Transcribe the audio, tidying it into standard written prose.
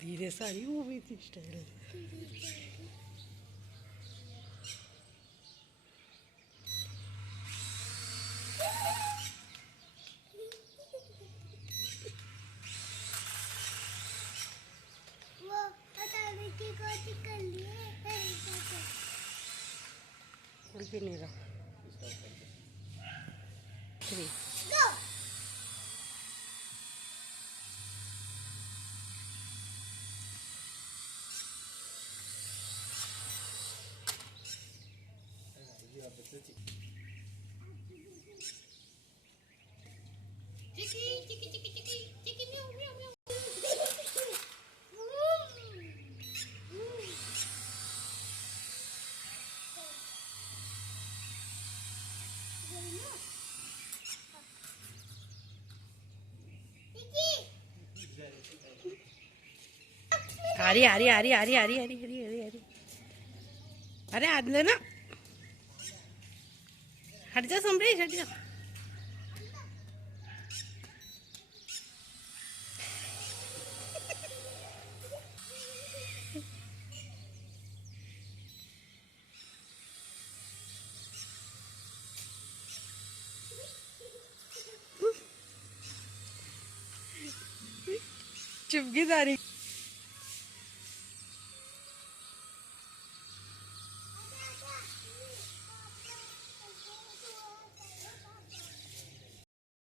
धीरे सारी मूवी थी स्टाइल। भी नहीं रहा 3 आ रही आ रही आ रही आ रही आ रही आ रही आ रही आ रही आ रही। अरे आज लेना, हट जा समरेश, हट जा। चुपकी जा रही।